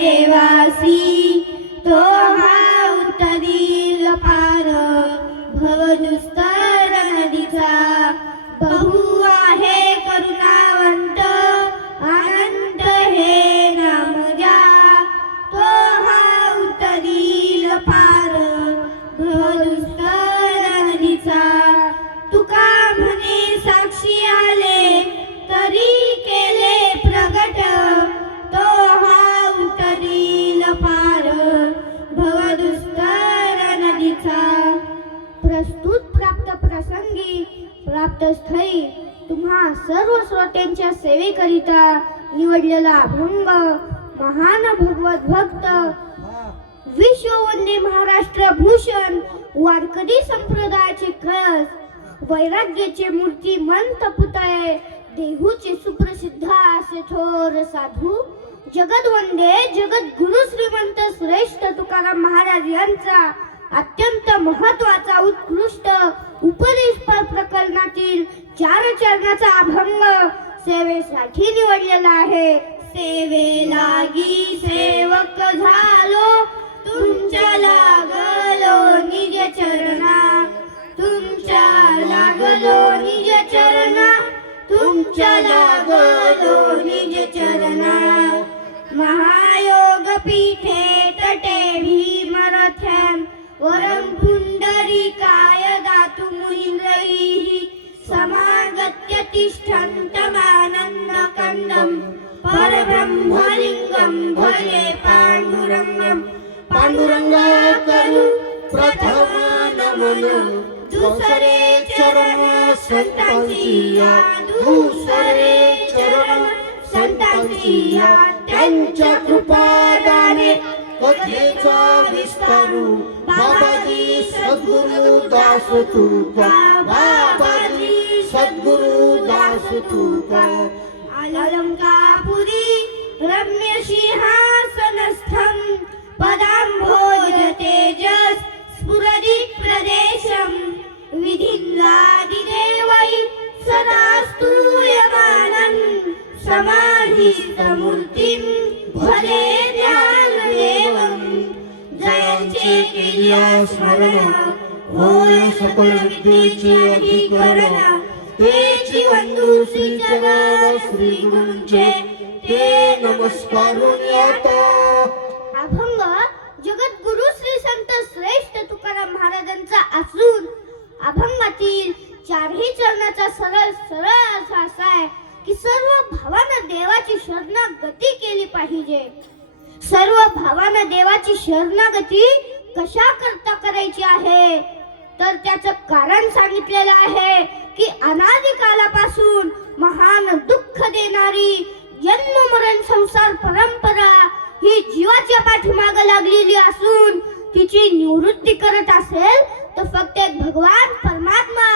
देवासी तो हा उतरील पार भवदुस्तर नदीचा बहु आहे करुणावंत अनंत हे नाम द्या तो हा उतरील पार भवदुस्तर नदीचा तुका म्हणे साक्षी आले तरी केले प्रगट तो हा उतरील पार भवदुस्तर नदीचा प्रस्तुत प्राप्त प्रसंगी प्राप्त स्थळी तुम्हा सर्व श्रोत्यांच्या सेवेकरिता निवडलेला अभंग महान भगवत भक्त विश्ववंदे महाराष्ट्र भूषण वारकरी संप्रदायाचे कळस वैराग्याचे मूर्तिमंत पुतळे देहूचे सुप्रसिद्ध असे थोर साधू जगदवंदे जगद्गुरु श्रीमंत श्रेष्ठ तुकाराम महाराज यांचा अत्यंत महत्वाचा उत्कृष्ट उपदेश प्रकरणातील 4 चरणाचा अभंग सेवेसाठी निवडलेला आहे. सेवे लागी सेवक झालो तुमच्या लागलो निज चरणा तुमच्या लागलो निज चरणा तुमच्या लागलो निज चरणा महायोग पीठे तटे भीमरथ्यां वरं पुंडरीकाय दातु मुनीन्द्रैः समागत्य तिष्ठन्तमानन्दकन्दं परब्रह्मलिङ्गं भजे पाण्डुरङ्गं पांडुरंगा करू प्रथम नमन दुसरे चरण संतांची या दुसरे चरण संतांची या त्यांच्या कृपादाने कथेचा विस्तारू बाबाजी सद्गुरु दास तुका बाबाजी सद्गुरु दास तुका अलंकापुरी रम्य सिंहासनस्थं पदाम्भोज तेजस स्फुरदित् प्रदेशं विधिन्नादिदेवै सदा स्तूयमानं समाधिस्थमूर्तिं भजे ध्यानदेवं जयंचे केल्या स्मरण होय सकल विद्येचे अधिकरण तेची वंदू श्रीचरण श्री गुरूंचे ते नमस्कारून याता अभंग जगद्गुरु श्री संत श्रेष्ठ तुकाराम महाराजांचा असून अभंगातील 4ही चरणाचा सरळ असा आहे की सर्व भावानं देवाची शरणागती केली पाहिजे. सर्व भावानं देवाची शरणागती कशा करता करायची आहे तर त्याचं कारण सांगितलेलं आहे की अनादी कालापासून महान दुःख देणारी जन्म मरण संसार परंपरा ही जीवाच्या पाठीमागे लागलेली असून तिची निवृत्ती करत असेल तर फक्त एक भगवान परमात्मा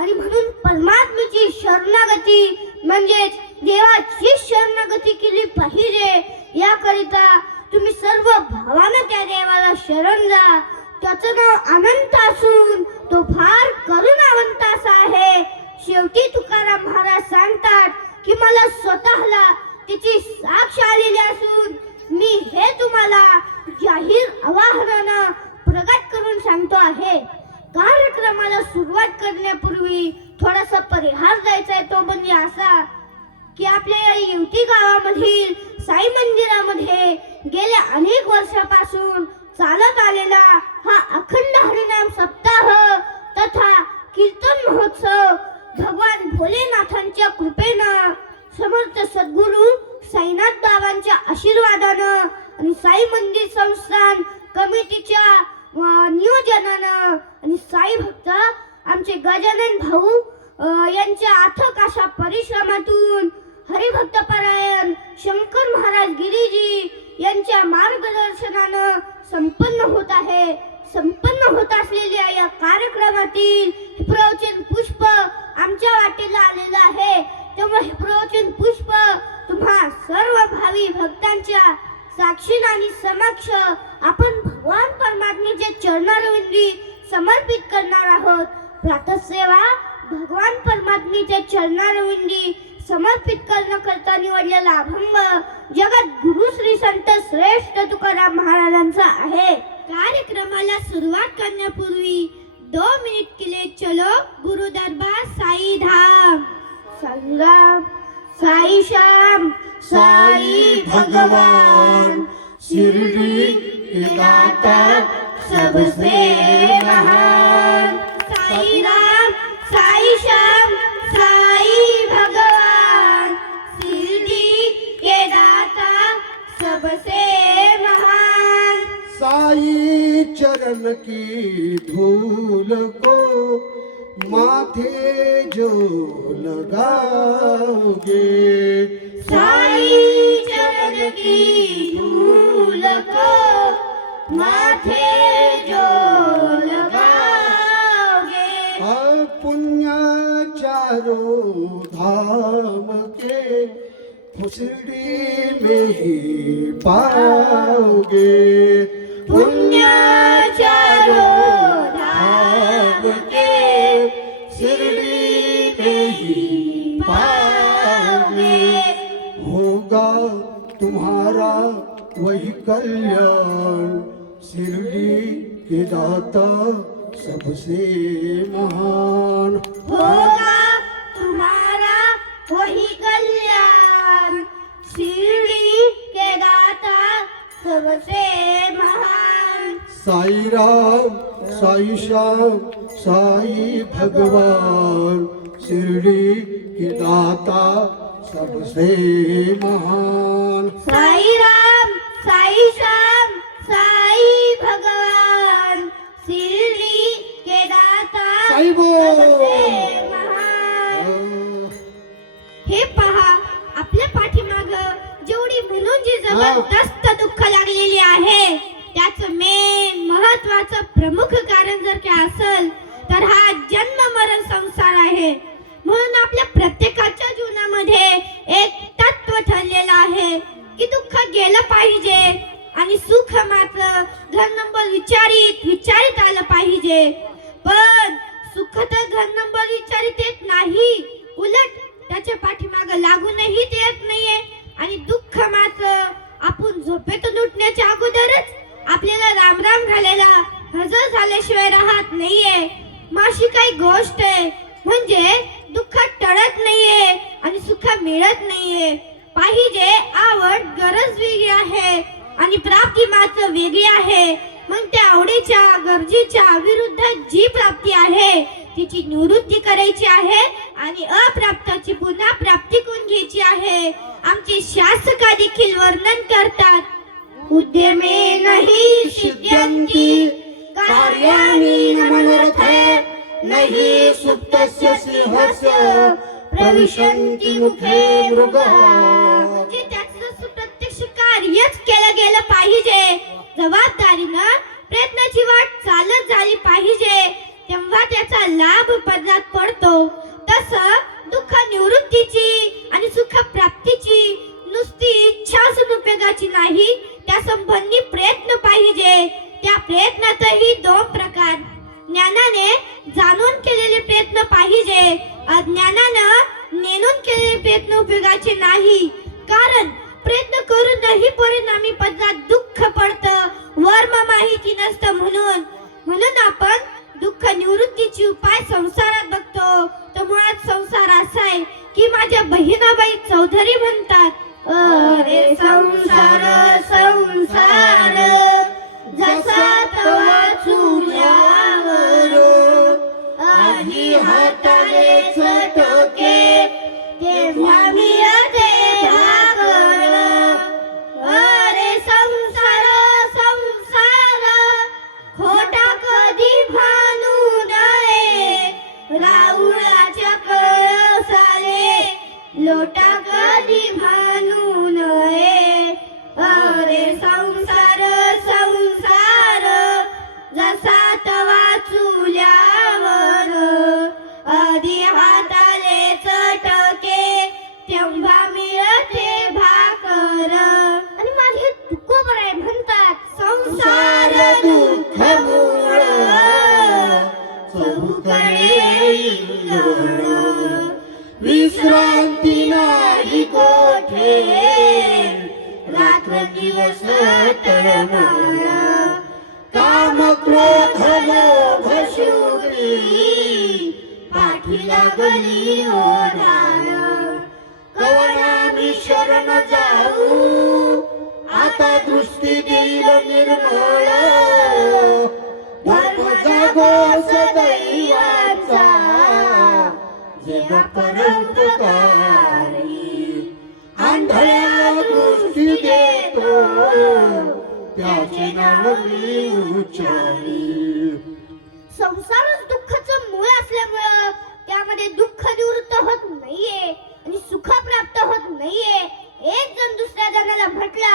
आणि म्हणून परमात्म्याची शरणागती म्हणजेच देवाची शरणागती केली पाहिजे. याकरिता तुम्ही सर्व भावानं त्या देवाला शरण जा. त्याचं नाव अनंत असून तो फार करुणावंत असा आहे. शेवटी तुकाराम महाराज सांगतात की मला स्वतःला तिची साक्ष आलेली असून मी हे तुम्हाला जाहीर आवाहनानं प्रगट करून सांगतो आहे. कार्यक्रमाला सुरुवात करण्यापूर्वी थोडासा परिहार द्यायचा आहे. तो म्हणजे असा की आपल्या या येवती गावामधील साई मंदिरामध्ये गेल्या अनेक वर्षापासून चालत आलेला हा अखंड हरिनाम सप्ताह तथा कीर्तन महोत्सव भगवान भोलेनाथांच्या कृपेनं समर्थ सद्गुरू साईनाथ बाबांच्या आशीर्वादानं आणि साई मंदिर संस्थान कमिटीच्या नियोजनानं आणि साई भक्त आमचे गजानन भाऊ यांच्या अथक अशा परिश्रमातून हरिभक्त परायण शंकर महाराज गिरीजी यांच्या मार्गदर्शनानं संपन्न होत आहे. संपन्न होत असलेल्या या कार्यक्रमातील प्रवचन पुष्प आमच्या वाटेला आलेलं आहे. तेव्हा हे प्रवचन पुष्प तुम्हा सर्व भावी भक्तांच्या साक्षीन आणि समक्ष आपण भगवान परमात्म्याच्या चरणारविंदी समर्पित करणार आहोत. प्रातःसेवा भगवान परमात्म्याच्या चरणारविंदी समर्पित करण्याकरता निवडलेला अभंग जगद्गुरु श्री संत श्रेष्ठ तुकाराम महाराजांचा आहे. कार्यक्रमाला सुरुवात करण्यापूर्वी 2 मिनिट के लिए चलो गुरु दरबार साई धाम. संगम साई श्याम साई भगवान शिरडी के दाता सबसे महान. साई राम साई श्याम साई भगवान शिरडी के दाता सबसे महान. साई चरण की धूल को माथे जो लगाओगे, साई चरण की धूल को माथे जो लगाओगे, पुण्य चारों धाम के फुसड़ी में ही पाओगे. पुण्य चारों धाम के शिरडी में ही पाओगे. होगा तुम्हारा वही कल्याण, शिरडी के दाता सबसे महान. होगा तुम्हारा वही कल्याण, शिरडी के दाता सबसे महान. साई राम साई श्याम साई भगवान शिरडी के दाता सबसे महान. साई राम साई श्याम साई भगवान शिरडी के दाता साई बोल. सबसे महान. हे पहा, आपल्या पाठीमाग जेवढी म्हणून जी जबरदस्त दुःख लागलेली आहे, त्याचं मेन महत्वाचं प्रमुख कारण जर काय असेल तर हा जन्म मरण संसार आहे. म्हणून आपल्या प्रत्येकाच्या जीवनामध्ये एक तत्व ठरलेलं आहे की दुःख गेलं पाहिजे आणि सुख मात्र घर नंबर विचारित आलं पाहिजे. पण सुख तर घर नंबर विचारित येत नाही, उलट त्याच्या पाठीमाग लागूनही ते येत नाहीये. आणि दुःख मात्र आपण झोपेतून उठण्याच्या अगोदरच आपल्याला राम राम घालायला हजर झाल्याशिवाय राहत नाहीये. मग अशी काही गोष्ट आहे म्हणजे दुःख टळत नाहीये आणि सुख मिळत नाहीये. पाहिजे आवड गरज वेगळी आहे आणि प्राप्ती मात्र वेगळी आहे. मग त्या आवडीच्या गरजेच्या विरुद्ध जी प्राप्ती आहे तिची निवृत्ती करायची आहे आणि अप्राप्ताची पुन्हा प्राप्ती करून घ्यायची आहे. आमचे शासका देखील वर्णन करतात. उद्यमे नहि सिद्ध्यन्ति कार्याणि न मनोरथे, नहि सुप्तस्य सिंहस्य प्रविशन्ति मुखे मृगः. म्हणजे त्याचं प्रत्यक्ष कार्यच केलं गेलं पाहिजे. जबाबदारीनं प्रयत्नाची वाट चालत झाली पाहिजे, तेव्हा त्याचा लाभ पदरात पडतो. तसं दुःख निवृत्तीची आणि सुख प्राप्तीची नुसती इच्छा असून उपयोगाची नाही, त्या संबंधी प्रयत्न पाहिजे. त्या प्रयत्नातही 2 प्रकार. ज्ञानाने जाणून केलेले प्रयत्न पाहिजे, अज्ञानानं नेणून केलेले प्रयत्न उपयोगाचे नाही. कारण प्रयत्न करूनही परिणामी पदरात दुःख पडतं, वर्म माहिती नसतं. म्हणून आपण दुःख निवृत्तीची उपाय संसारात बघतो. तर मुळात संसार असा आहे की माझ्या बहिणाबाई चौधरी म्हणतात, अरे संसार संसार जसा तवा चुल्यावर, आधी हाताने चटके तेव्हा मिळते भाकर. अरे संसार संसार खोटा कधी भानू नये, राऊळाच्या कळसाले लोटा कधी भानू नये. अरे संसार रस तळमळ काम क्रोध लोभ शूरी पाठी लागली ओढाळ कवनामी शरण जाऊ आता दृष्टी देईल निर्मळ धर्म जागो सदैवाचा जेव्हा परोपकारी आंधळ्या दृष्टी देतो त्याचे नाव मी उच्चारी संसारच दुःखाचं मूळ असल्यामुळं त्यामध्ये दुःख निवृत्त होत नाहीये आणि सुख प्राप्त होत नाहीये. एक जण दुसऱ्या जणाला म्हटला,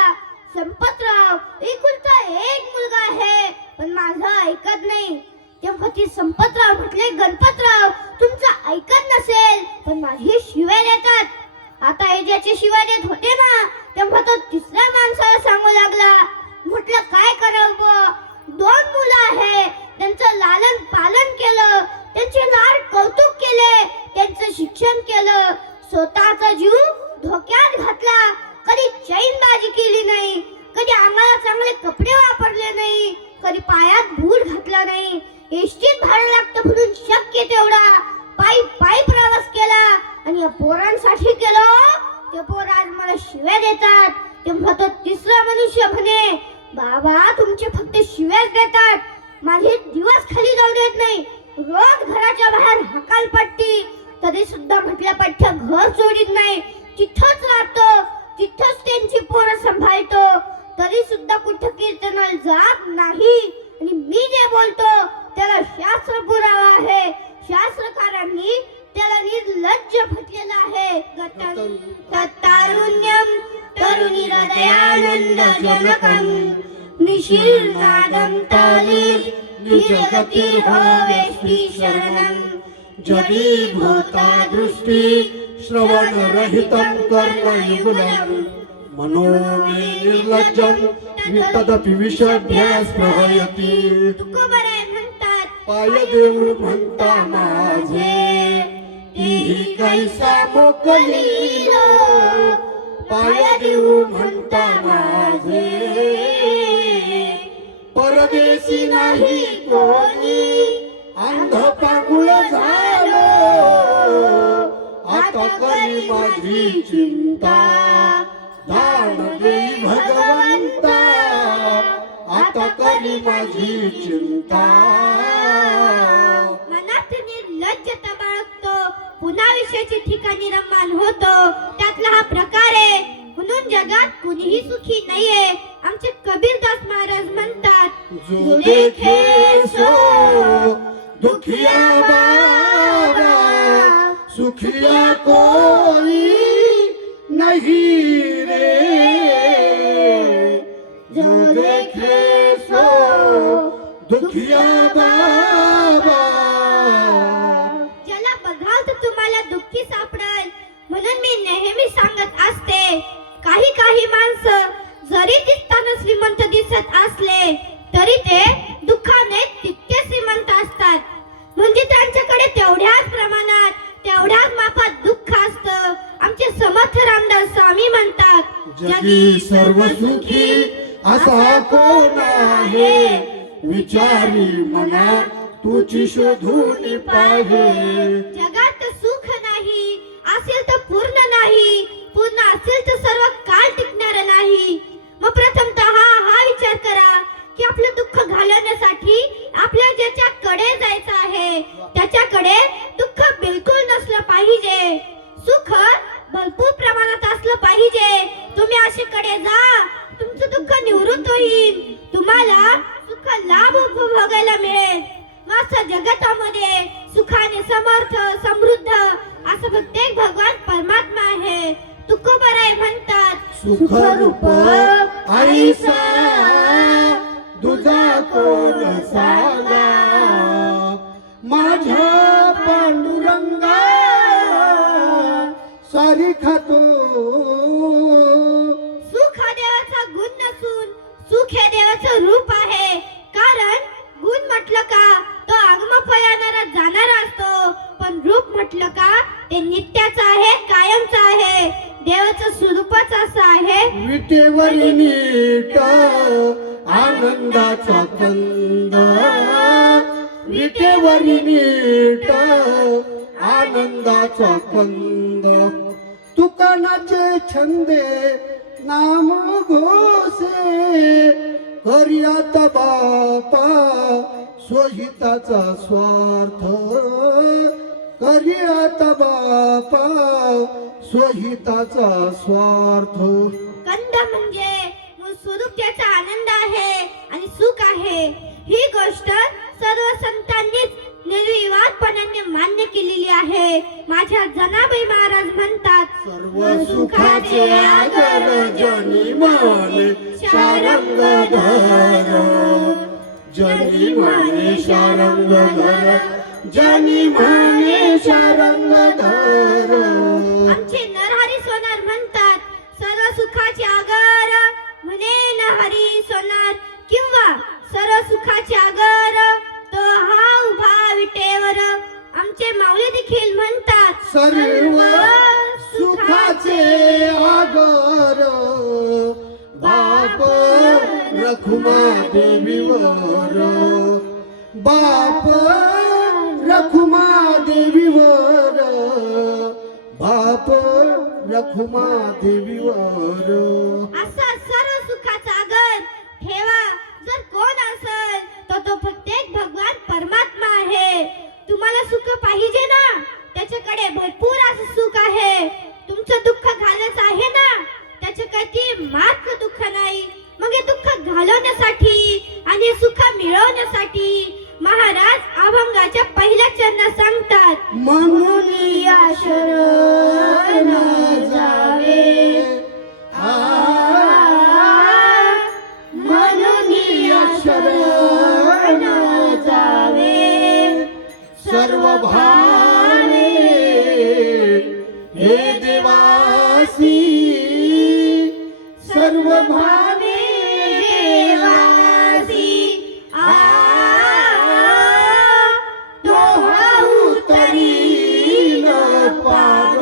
संपतराव एकुलता एक मुलगा आहे पण माझं ऐकत नाही. तेव्हा ते संपतराव म्हटले, गणपतराव तुमचं ऐकत नसेल पण माझी शिव्या देतात. आता हे ज्याची शिव्या देत होते ना तेव्हा तो तिसऱ्या माणसाला सांगू लागला, म्हटलं काय करावं, 2 मुलं आहे, त्यांचं लालन पालन केलं, त्यांचे लाड कौतुक केले, त्यांचं शिक्षण केलं, स्वतःचा जीव धोक्यात घातला, कधी चैनबाजी केली नाही, कधी आम्हाला चांगले कपडे वापरले नाही, कधी पायात बूट घातला नाही, एसटीत भाडं लागतं म्हणून शक्य तेवढा पायी पायी प्रवास केला आणि या पोरांसाठी केलो. ते पोर आज मला शिव्या देतात. तेव्हा तो तिसरा मनुष्य म्हणे, बाबा तुमचे फक्त शिव्याच देतात, माझे दिवस खाली जाऊ देत नाही, रोज घराच्या बाहेर हकालपट्टी, तरी सुद्धा म्हटलं पठ्य घर सोडित नाही, तिथंच राहतो, तिथंच त्यांची पोरं सांभाळतो, तरी सुद्धा कुठं कीर्तनाला जात नाही. आणि मी जे बोलतो त्याला शास्त्र पुरावा आहे. शास्त्रकारांनी त्याला निर्लज्ज म्हटलेलं आहे. तत्तारुण्यम तरुणी हृदयानंद जनकम निशीर्नादम तालीम निजगतिर्भवेष्टि शरणम जडी भूता दृष्टी श्रवण रहितं कर्मयुगलं मनोमे निर्लज्जं तदपि विषभ्यास प्रहयति. तुकोबराय म्हणतात, पाय देऊ म्हणता माझे तीही कैसा मोकलीलो, पाय देऊ म्हणता माझे परदेशी नाही कोणी अंध पागुळ झालो. आता करी माझी चिंता दान देई भगवंता, आता करी माझी चिंता. मनात निर्लज्जता बाळगतो, पुन्हा विषयाची ठिकाणी रममान होतो, त्यातला हा प्रकार आहे. म्हणून जगात कुणीही सुखी नाहीये. आमचे कबीरदास महाराज म्हणतात, जो देखे सो दुखिया बाबा सुखिया कोई नहीं रे. जो देखे सो दुखिया बाबा. ज्याला बघाल तर तुम्हाला दुःखी सापडेल. म्हणून मी नेहमी सांगत असते, काही काही माणसं जरी दिसताना श्रीमंत दिसत असले तरी ते दुःखाने तितके श्रीमंत असतात. म्हणजे त्यांच्याकडे तेवढ्याच प्रमाणात तेवढ्याच मापात दुःख असतं. आमचे समर्थ रामदास स्वामी म्हणतात, जगी सर्व सुखी असा कोण आहे, विचारी मना तुझी शोधून पाहे. जगात सुख नाही, असेल तर पूर्ण नाही, पूर्ण असेल तर सर्व काळ टिकणार नाही. मग प्रथमतः हा विचार करा की आपलं दुःख घालवण्यासाठी आपल्या ज्याच्याकडे जायचं आहे त्याच्याकडे दुःख बिलकुल नसलं पाहिजे, सुख भरपूर प्रमाणात असलं पाहिजे. तुम्ही अशीकडे जा, तुमचं दुःख निवृत्त होईल, तुम्हाला सुख लाभ उपभोगायला मिळेल. मासा जगतामध्ये सुखाने समर्थ समृद्ध असं प्रत्येक भगवान परमात्मा आहे. तुकोबराय म्हणतात, सुख रूप ऐसा तुझा कोण सांगा, माझ्या पांडुरंगा सारी खातो. सुख हा देवाचा गुण नसून सुख हे देवाचं रूप आहे. कारण गुण म्हटलं का तो आगमफळाणारा जाणारा असतो, पण रूप म्हटलं का ते नित्याचं आहे, कायमचं आहे. देवाचं स्वरूपच असं आहे. विटेवरी नीट आनंदाचा कंद विटेवरी नीट आनंदाचा कंद तुकानाचे छंदे नाम घोसे करियात बापा स्वहिताचा स्वार्थ करियात बापा स्वहिताचा स्वार्थ कंद म्हणजे मूळ स्वरूप त्याचा आनंद आहे आणि सुख आहे. ही गोष्ट सर्व संतांनीच निर्विवादपणाने मान्य केलेली आहे. माझ्या जनाबाई महाराज म्हणतात, सर्व सुखाचे आगर जनी माने शारंग धर जनी माने शारंग धर जनी माने शारंग धर. आमचे नरहरी सोनार म्हणतात, सर्व सुखाचे आगर म्हणे नरहरी सोनार किंवा सर्व सुखाचे आगर तो हा उभा विटेवर. आमचे माऊली देखील म्हणतात, सर्व सुखाचे आगर बाप रखुमा देवीवर बाप रखुमा देवीवर बाप रखुमा देवीवर. असा सर्व सुखाचा आगर ठेवा जर कोण असेल तर तो प्रत्येक भगवान परमात्मा आहे. तुम्हाला सुख पाहिजे ना, त्याच्याकडे भरपूर असं सुख आहे. तुमचं दुःख घालायचं आहे ना, त्याच्याकडे मात्र दुःख नाही. मग हे दुःख घालवण्यासाठी आणि सुख मिळवण्यासाठी महाराज अभंगाच्या पहिल्या चरणात सांगतात, म्हणून या शरण जावे म्हणून या शरण जावे सर्व भावे हे देवासी सर्व भावे देवासी तो उतरील पार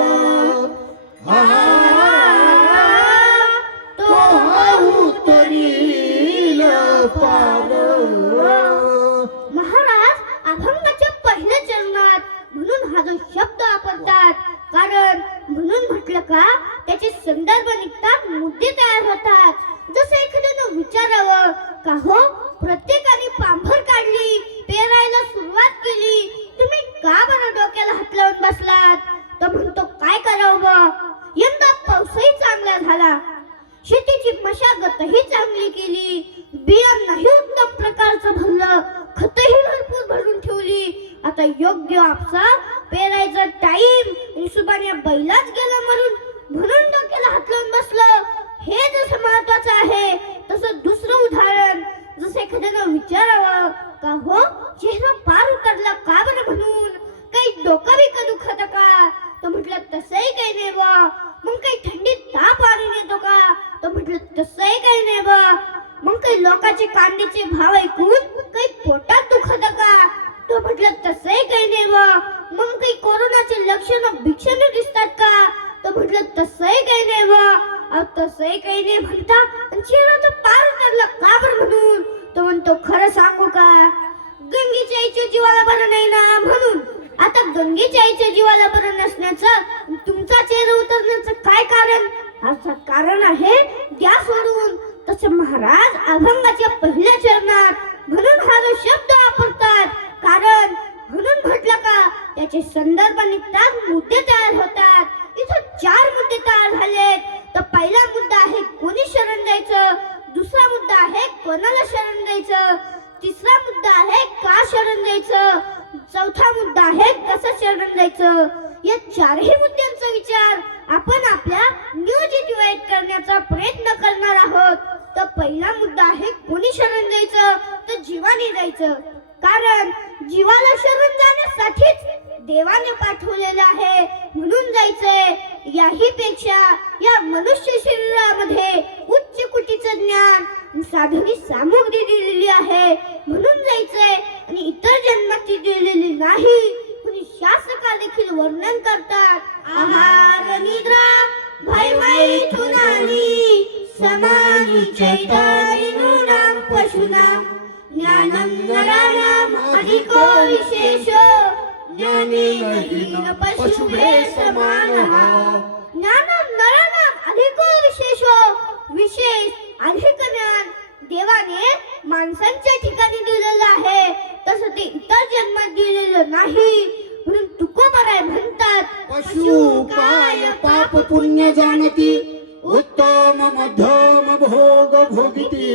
तो उतरील पार. महाराज अभंगाच्या पहिल्या चरणात म्हणून हा जो शब्द वापरतात, कारण म्हणून म्हटलं का त्याचे संदर्भ निघतात, मुद्दे तयार होतात. जसं एखाद्यानं विचारावं का हो प्रत्येकाने पांभर काढली, पेरायला सुरुवात केली, तुम्ही का बरं डोक्याला हात लावून बसलात? तो म्हणतो काय करावं, यंदा पाऊसही चांगला झाला, शेतीची मशागतही चांगली केली, बियांनाही उत्तम प्रकारचं भरलं, खतही भरपूर भरून ठेवली. आता योग्य आपसा पेरायचा टाइम हिशोबाने बैलाच गेला म्हणून डोक्याला हात लावून बसलं. हे जसं महत्वाचं आहे तसं दुसरं उदाहरण, जसं एखाद्यानं विचारावं का हो चेहरा पार उतरला का बरं म्हणून, काही डोकं बिकं दुखत का? तो म्हटलं तसंही काही नाही बा. मग काही थंडीत ताप आणून येतो का? तो म्हटलं तसंही काही नाही बा. मग काही लोकांचे कांद्याचे भाव ऐकून काही पोटात दुखत का? तो म्हटलं तसंही काही नाही बा. मग काही कोरोनाचे लक्षणं भिक्षण दिसतात का? तो म्हटलं तसंही काही नाही बा. तसंही काही नाही म्हणता आणि चेहरा तर पार उतरला का बरं म्हणून. तो म्हणतो खरं सांगू का, गंगेच्या आईच्या जीवाला बरं नाही ना म्हणून. आता गंगेच्या आईच्या जीवाला बरं नसण्याचं तुमचा चेहरा उतरण्याचं काय कारण? असं कारण आहे द्या सोडून. तसे महाराज अभंगाच्या पहिल्या चरणात म्हणून हा जो शब्द वापरतात, कारण म्हणून म्हटलं का त्याचे संदर्भ निघतात, मुद्दे तयार होतात. इथं 4 मुद्दे तयार झालेत. तर पहिला मुद्दा आहे कोणी शरण द्यायचं, दुसरा मुद्दा आहे कोणाला शरण द्यायचं, तिसरा मुद्दा आहे का शरण द्यायचं, चौथा मुद्दा आहे कसं शरण द्यायचं. या 4ही मुद्द्यांचा विचार आपण आपल्या नियोजित वेळेत करण्याचा प्रयत्न करणार आहोत. तर पहिला मुद्दा आहे कोणी शरण द्यायचं, तर जीवाने द्यायचं. कारण जीवाला शरण जाण्यासाठीच देवाने पाठवलेलं आहे म्हणून जायचंय. याही पेक्षा या मनुष्य शरीरामध्ये उच्च कुटीचं ज्ञान साधनी सामुग्री दिलेली आहे म्हणून जायचंय. आणि इतर जन्माची दिलेली नाही. कुणी शास्त्रकार देखील वर्णन करतात, आहार निद्रा भय मैथुनानी समानि चैतानि नूनां पशूनां ज्ञानं नराणाम् अधिको विशेषो ज्ञानेन हीन पशुभे समानः ज्ञानं नराणाम् अधिको विशेषो विशेष अधिक ज्ञान देवाने माणसांच्या ठिकाणी दिलेलं आहे तसं ते इतर जन्मात दिलेलं नाही म्हणून तुकोबाराय म्हणतात पशु काय पाप पुण्य जाणती उत्तम मध्यम भोग भोगिती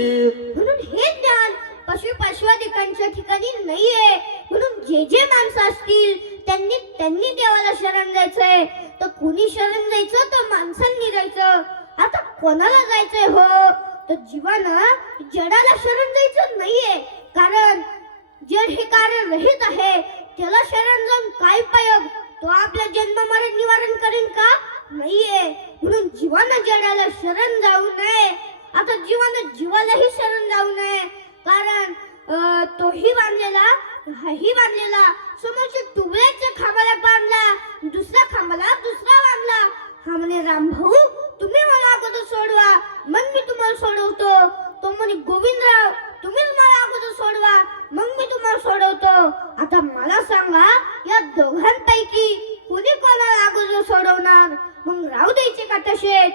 म्हणून हे ज्ञान पशुपाश्वादिकांच्या ठिकाणी नाहीये म्हणून जे जे माणसं असतील त्यांनी देवाला शरण जायचंय तर कोणी शरण जायचं तर माणसांनी जायचं आता कोणाला जायचंय हो तर जीवानं जडाला शरण जायचं नाहीये कारण जड हे कार्य रहित आहे त्याला शरण जाऊन काय उपयोग तो आपला जन्म मरण निवारण करेन का नाहीये म्हणून जीवानं जडाला शरण जाऊ नये आता जीवानं जीवालाही शरण जाऊ नये कारण तोही बांधलेला हाही बांधलेला समोरच्या टुबल्याच्या खांबाला बांधला दुसऱ्या खांबाला दुसरा बांधला हा म्हणे रामभाऊ तुम्ही मला अगोदर सोडवा मग मी तुम्हाला सोडवतो तो म्हणे गोविंदराव तुम्हीच मला अगोदर सोडवा मग मी तुम्हाला सोडवतो आता मला सांगा या दोघांपैकी कुणी कोणाला अगोदर सोडवणार मग राहू द्यायचे का तसेच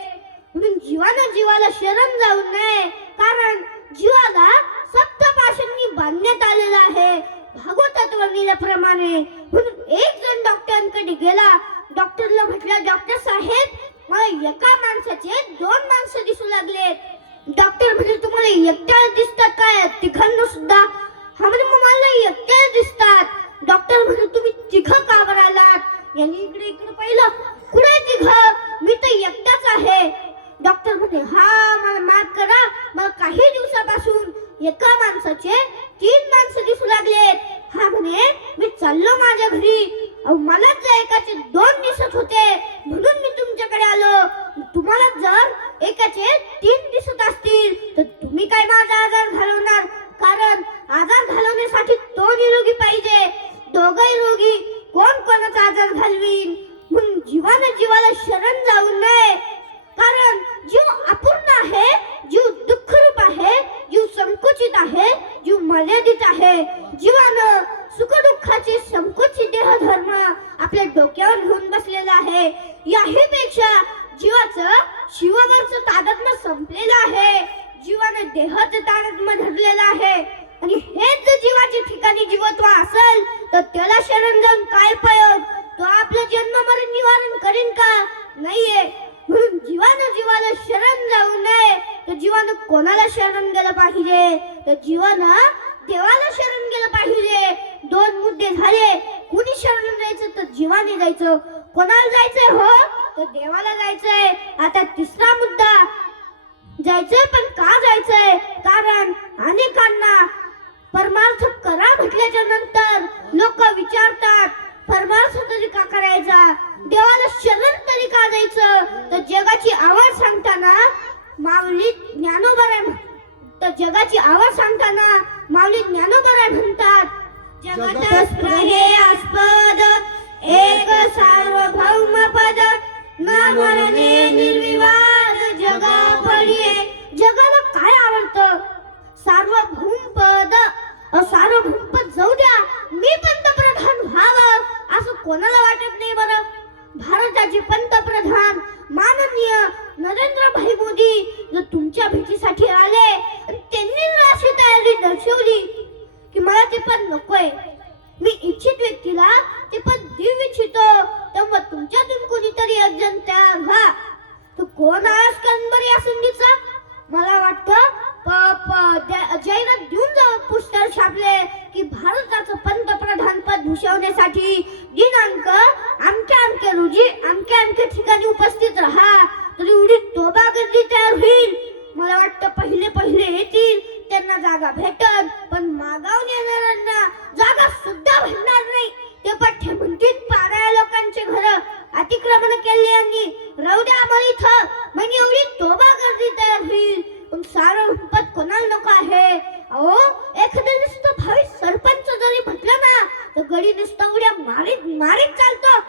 म्हणून जीवानं जीवाला शरण जाऊ नये कारण जीवाला सप्तपाशांनी बांधण्यात आलेला आहे भागवतात वर्णिल्याप्रमाणे म्हणून एक जण डॉक्टरांकडे गेला डॉक्टरला म्हटलं डॉक्टर साहेब मला एका माणसाचे दोन माणसं दिसू लागलेत डॉक्टर म्हणजे तुम्हाला एकट्याला दिसतात काय तिघांना सुद्धा हा म्हणजे मला एकट्याला दिसतात डॉक्टर म्हणजे तुम्ही तिघं का बरं आलात यांनी इकडे पाहिलं कुठे तिघं मी तर एकटाच आहे डॉक्टर म्हणे हा मला माफ करा मला काही दिवसापासून एका माणसाचे तीन माणसं दिसू लागलेत हा म्हणे मी चाललो माझ्या घरी मलाच एकाचे दोन दिसत होते म्हणून मी तुमच्याकडे आलो तुम्हाला जर एकाचे तीन दिसत असतील तर तुम्ही काय माझा आजार घालवणार कारण आजार घालवण्यासाठी तो निरोगी पाहिजे दोघही रोगी कोण कोणाचा आजार घालवीन म्हणून जीवानं जीवाला शरण जाऊ नये कारण जीव अपूर्ण आहे जीव दुःखरूप आहे जीव संकुचित आहे जीव मर्यादित आहे जीवानं सुखदुःखाचे संकुचित देह धर्म आपल्या डोक्यावर घेऊन बसलेला आहे याही पेक्षा जीवाचं शिवावरचं तादात्म्य संपलेलं आहे जीवानं देहाचं तादात्म्य धरलेलं आहे आणि हेच जर जीवाच्या ठिकाणी जीवत्व असेल तर त्याला शरण जाऊन काय उपयोग तो आपलं जन्म मरण निवारण करेन का नाहीये म्हणून जीवानं जीवाला शरण जाऊ नये तर जीवानं कोणाला शरण गेलं पाहिजे तर जीवानं देवाला शरण गेलं पाहिजे दोन मुद्दे झाले कुणी शरण जायचं तर जीवाने जायचं कोणाला जायचंय हो तर देवाला जायचंय आता तिसरा मुद्दा जायचंय पण का जायचंय कारण अनेकांना परमार्थ करा म्हटल्याच्या नंतर लोक विचारतात परमार्थ तरी का करायचा देवाला शरण तरी का जायचं तर जगाची आवड सांगताना माऊली ज्ञानोबा तर जगाची आवड सांगताना माऊली ज्ञानोबा म्हणतात जगतच प्रहेयास्पद एक सार्वभौम पद ना मरणे निर्विवाद जगा पडिये जगाला काय आवडतं सार्वभौम पद सार्वभौम पद जाऊ द्या मी पंतप्रधान व्हावं असं कोणाला वाटत नाही बरं भारताचे पंतप्रधान माननीय नरेंद्रभाई मोदी जर तुमच्या भेटीसाठी आले आणि त्यांनी अशी तयारी दर्शवली की मला ते पद नकोय मी इच्छित व्यक्तीला ते पद देऊ इच्छितो तेव्हा तुमच्यातून कोणीतरी एक जण तयार व्हा तो कोण आजकाल बरी या संधीचा मला वाटतं जाहिरात देऊन जावं पुस्तक छापले की भारताचं पंतप्रधान पद भूषवण्यासाठी दिनांक अमक्या रोजी अमक्या ठिकाणी उपस्थित राहा तरी एवढी तोबा गर्दी तयार होईल मला वाटतं पहिले येतील त्यांना जागा भेटल पण मागावून येणाऱ्यांना जागा सुद्धा भेटणार नाही ते पठ्य म्हणतील पारा लोकांचे घर अतिक्रमण केले यांनी राहू द्या आम्हाला इथं म्हणजे एवढी तोबा गर्दी तयार होईल पण सारं पद कोणाला नको आहे अहो एखाद्या नुसतं भावी सरपंच जरी म्हटलं ना तर गडी नुसतं उड्या मारीत चालतो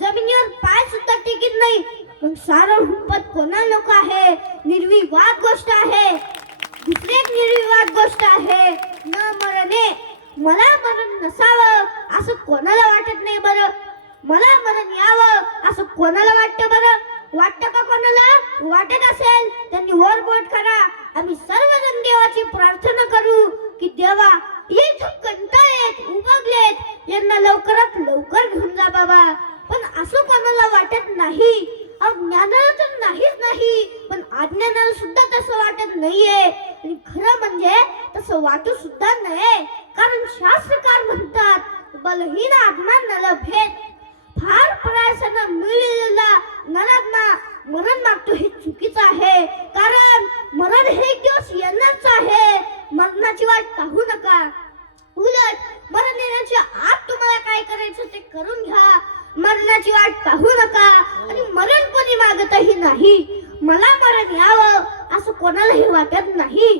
जमिनीवर पाय सुद्धा टिकीत नाही पण सारं पद कोणाला नको आहे निर्विवाद निर्विवाद गोष्ट आहे. न मरणे, मला मरण नसावं असं कोणाला वाटत नाही बरं. मला मरण यावं असं कोणाला वाटतं बरं. वाटतं का कोणाला? वाटत असेल त्यांनी वर बोट करा. आम्ही सर्वजण देवाची प्रार्थना करू की देवा, इथं कंटाळेत, उबगलेत, यांना लवकरात लवकर घेऊन जा बाबा. पण असं कोणाला वाटत नाही. ज्ञानाला तर नाहीच नाही, पण अज्ञानाला सुद्धा तसं वाटत नाहीये. आणि खरं म्हणजे तसं वाटू सुद्धा नये, कारण शास्त्रकार म्हणतात बलहीन आत्मा नलभेद. फार प्रयासानं मिळलेला नरात्मा मरण मागतो हे चुकीचं आहे, कारण मरण हे एक दिवस येणारच आहे. मरणाची वाट पाहू नका. उलट मरण येण्याच्या आत तुम्हाला काय करायचं ते करून घ्या. मरणाची वाट पाहू नका. आणि मरण कोणी मागतही नाही. मला मरण यावं असं कोणालाही वाटत नाही.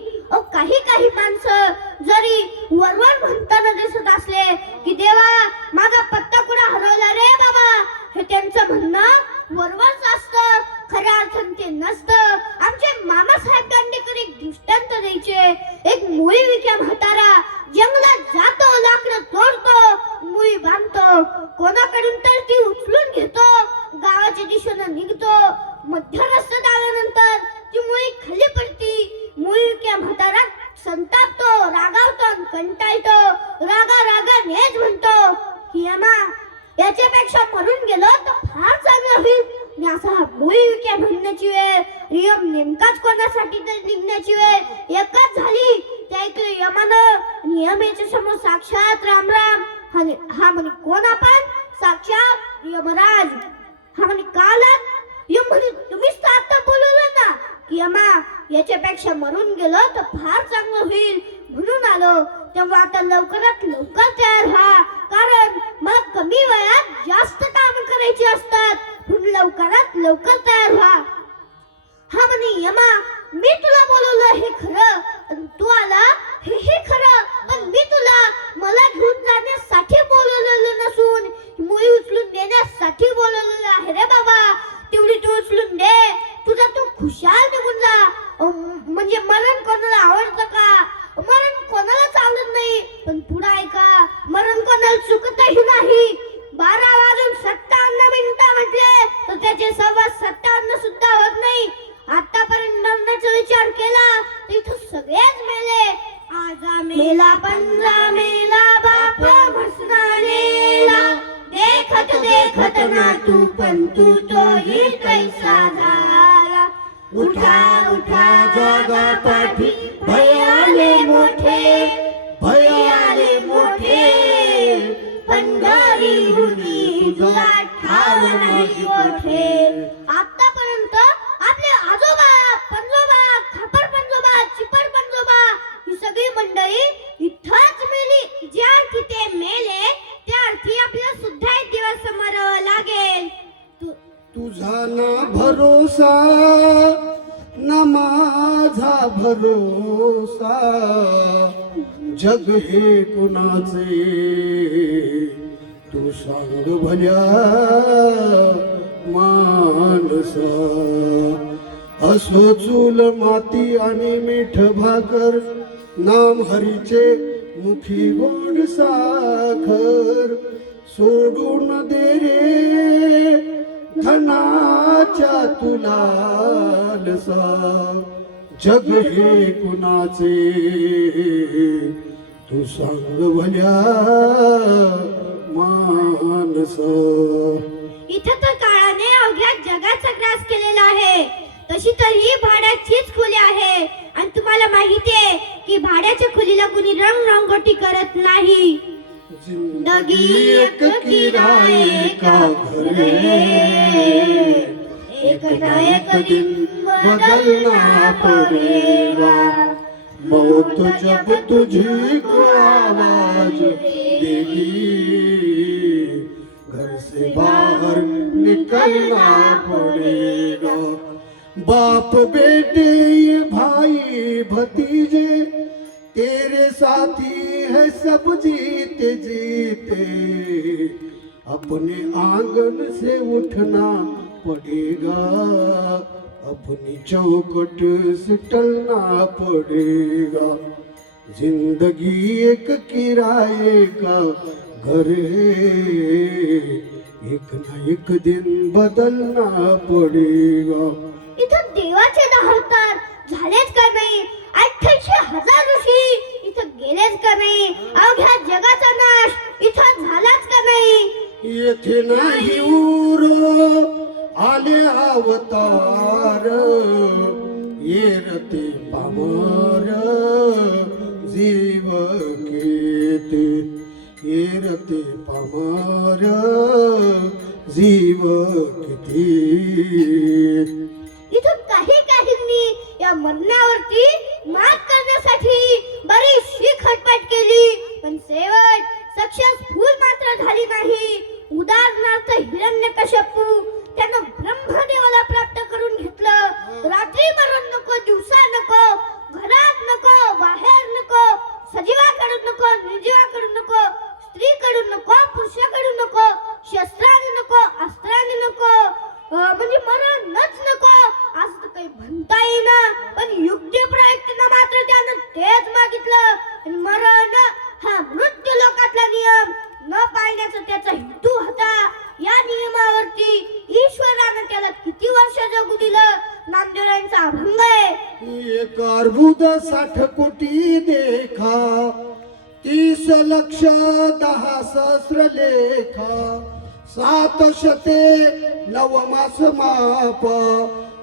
काही काही माणसं जरी वरवर म्हणताना दिसत असले की देवा, माझा पत्ता कुठे हरवला रे बाबा, हे त्यांचं म्हणणं वरवरच असतं, खऱ्या अर्थाने ते नसतं. आमचे मामासाहेब दांडेकर एक दृष्टांत द्यायचे. एक मुळी विक्या म्हातारा जंगलात जातो, लाकडं तोडतो, मुळी बांधतो, कोणाकडून तर ती उचलून घेतो, गावाच्या दिशेनं निघतो. मध्य रस्त्यात आल्यानंतर ती मुळी खाली पडती. मुळी विक्या म्हातारा संतापतो, रागावतो, कंटाळतो. रागानेच म्हणतो की यमा, याच्यापेक्षा मरून गेलो तर फार चांगलं होईल. असा हा मुळी विक्या म्हणण्याची वेळ, नियम नेमकाच कोणासाठी तर निघण्याची वेळ एकच झाली. ते ऐकलं यमानं. यमेच्या समोर साक्षात राम राम. हा म्हणे कोण आपण? साक्षात यमराज. हा म्हणे कालच. यम म्हणे तुम्हीच तर आता बोलवलं ना की यमा, याच्यापेक्षा मरून गेलो तर फार चांगलं होईल, म्हणून आलो. तेव्हा आता लवकरात लवकर तयार व्हा, कारण मला कमी वेळात जास्त काम करायची असतात, म्हणून लवकरात लवकर तयार व्हा. हा म्हणे यमा, मी तुला बोलवलं हे खरं, तू आला हे खरं, पण मी तुला मला घेऊन जाण्यासाठी बोलवलेलं नसून मुळी उचलून देण्यासाठी बोलवलेलं आहे रे बाबा. तेवढी तू उचलून दे, तुझा तू खुशाल निघून जा. म्हणजे मरण कोणाला आवडतं का? मरण कोणालाच आवडत नाही. पण पुढे ऐका, मरण कोणाला चुकतही नाही. 12:57 म्हटले तर त्याचे 57 सुद्धा होत नाही. आतापर्यंत मरणाचा विचार केला तर इथं सगळेच मेले. आजा मेला, पंजा मेला, बाप म्हसनानेला, देखत देखत ना तू पण तू तोही कैसा झाला. उठा उठा जागा पाठी, भयाले मोठे, भयाले मोठे, पंढरीहुनी तुला ठाव नाही मोठे. आतापर्यंत आपले आजोबा, पंजोबा, खापर पंजोबा, चिपर पंजोबा ही सगळी मंडळी इथंच मेली. ज्या अर्थी ते मेले त्या अर्थी आपल्याला सुद्धा एक दिवस मरावं लागेल. तुझा ना भरोसा ना माझा भरोसा, जग हे कुणाचे तू सांग भल्या मानसा. असो चूल माती आणि मीठ भाकर, नाम हरीचे मुखी गोड साखर. सोडून दे रे धनाच्या तुला लसा, जग हे कुणाचे तू सांग भल्या मानस. इथं तर काळाने अवघ्या जगाचा ग्रास केलेला आहे. तशी तर ही भाड्याचीच खोली आहे, आणि तुम्हाला माहिती आहे की भाड्याच्या खोलीला कुणी रंगरंगोटी करत नाही. जिंदगी एक किराए का घर है, एक ना एक दिन बदलना पड़ेगा. मौत जब तुझी को आवाज देगी, घर से बाहर निकलना पड़ेगा. बाप बेटे ये भाई भतीजे, तेरे साथी है सब जीते जीते. अपने आंगन से उठना पड़ेगा, अपनी चौखट से टलना पड़ेगा। जिंदगी एक किराए का घर है, एक ना एक दिन बदलना पड़ेगा। इथं देवाचे 10 अवतार झालेच का नाही? 88,000 ऋषी इथं गेलेच का नाही? अवघ्या जगाचा नाश इथं झालाच का नाही? येथे नाही उर आले अवतार, येरते पामर जीव केते, येरते पामर जीव किती। इथून काहींनी या मरणावरती मात करण्यासाठी बरीचशी खटपट केली, पण शेवट सक्सेसफुल मात्र झाली नाही. उदाहरणार्थ हिरण्यकश्यपू, त्यानं ब्रह्मदेवाला प्राप्त करून घेतलं. रात्री मरण नको, दिवसा नको, घरात नको, बाहेर नको, सजीवाकडून नको, निर्जीवाकडून नको, स्त्रीकडून नको, पुरुषाकडून नको, शस्त्राने नको, अस्त्राने नको, म्हणजे मरणच नको असं तर काही म्हणता येईना. पण युक्तिप्रयुक्तीनं मात्र त्यानं तेच मागितलं. आणि मरण हा मृत्यू लोकातला नियम न पाळण्याचा त्याचा हेतू होता. या नियमावरती ईश्वरानं त्याला किती वर्ष जगू दिलं? नामदेवांचा अभंग आहे. एक अर्बुद 60 कोटी देखा, 30 लक्ष 10 सहस्र लेखा, 7 शते 9 मास माप,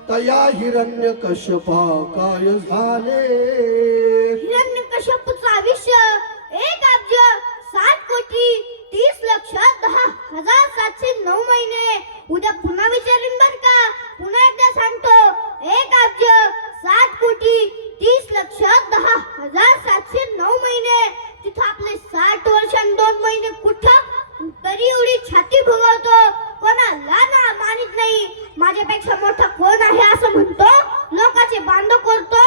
तया हिरण्यकश्यपा काय झाले? हिरण्यकश्यपूचं आयुष्य 1 अब्ज 7 कोटी 30 लक्ष 10,709 महिने. उद्या पुन्हा विचारीन बर का, पुन्हा एकदा सांगतो. 1 अब्ज 7 कोटी 30 लक्ष 10,709 महिने. तिथं आपले 60 वर्ष आणि 2 महिने कुठं? तरी एवढी छाती भोगवतो, कोणाला ना मानित नाही. माझ्यापेक्षा मोठा कोण आहे असं म्हणतो, लोकांचे बांध करतो.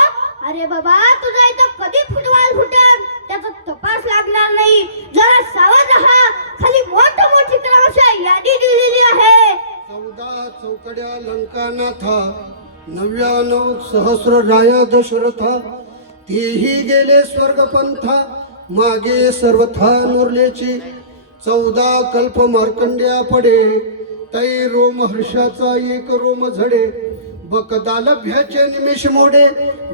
अरे बाबा, तुझा इथं कधी फुटवाल फुटन त्याचा तपास लागणार नाही. जरा सावध राहा. खाली मोठी क्रमशः यादी दिलेली आहे. 14 चौकड्या लंकानाथा, 99 सहस्र राया दशरथा, तेही गेले स्वर्गपंथा, मागे सर्वथा नुरलेची. 14 कल्प मार्कंड्या पडे, तै रोम हर्षाचा एक रोम झडे. बकदालभ्याचे निमिष मोडे,